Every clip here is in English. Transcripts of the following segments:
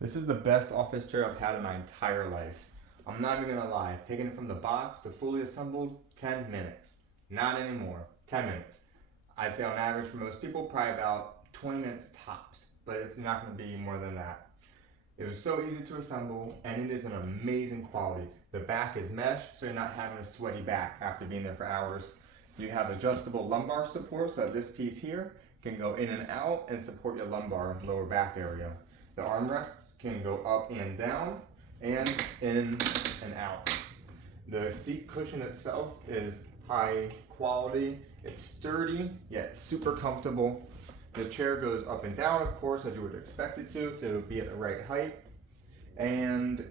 This is the best office chair I've had in my entire life. I'm not even gonna lie, taking it from the box to fully assembled, 10 minutes. Not anymore, 10 minutes. I'd say on average for most people, probably about 20 minutes tops, but it's not gonna be more than that. It was so easy to assemble, and it is an amazing quality. The back is mesh, so you're not having a sweaty back after being there for hours. You have adjustable lumbar support, so that this piece here can go in and out and support your lumbar lower back area. The armrests can go up and down and in and out. The seat cushion itself is high quality. It's sturdy yet super comfortable. The chair goes up and down, of course, as you would expect it to be at the right height. And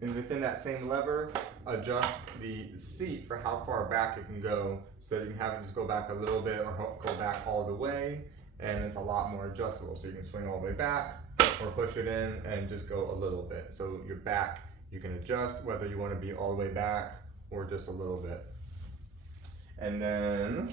within that same lever, adjust the seat for how far back it can go, so that you can have it just go back a little bit or go back all the way. And it's a lot more adjustable, so you can swing all the way back or push it in and just go a little bit. So your back, you can adjust whether you want to be all the way back or just a little bit. And then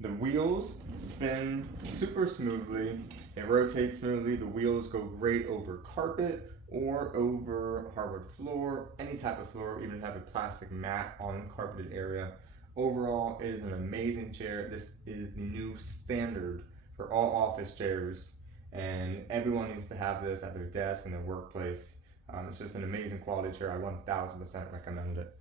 the wheels spin super smoothly. It rotates smoothly. The wheels go great over carpet or over hardwood floor, any type of floor, even have a plastic mat on the carpeted area. Overall, it is an amazing chair. This is the new standard for all office chairs, and everyone needs to have this at their desk in their workplace. It's just an amazing quality chair. I 1000% recommend it.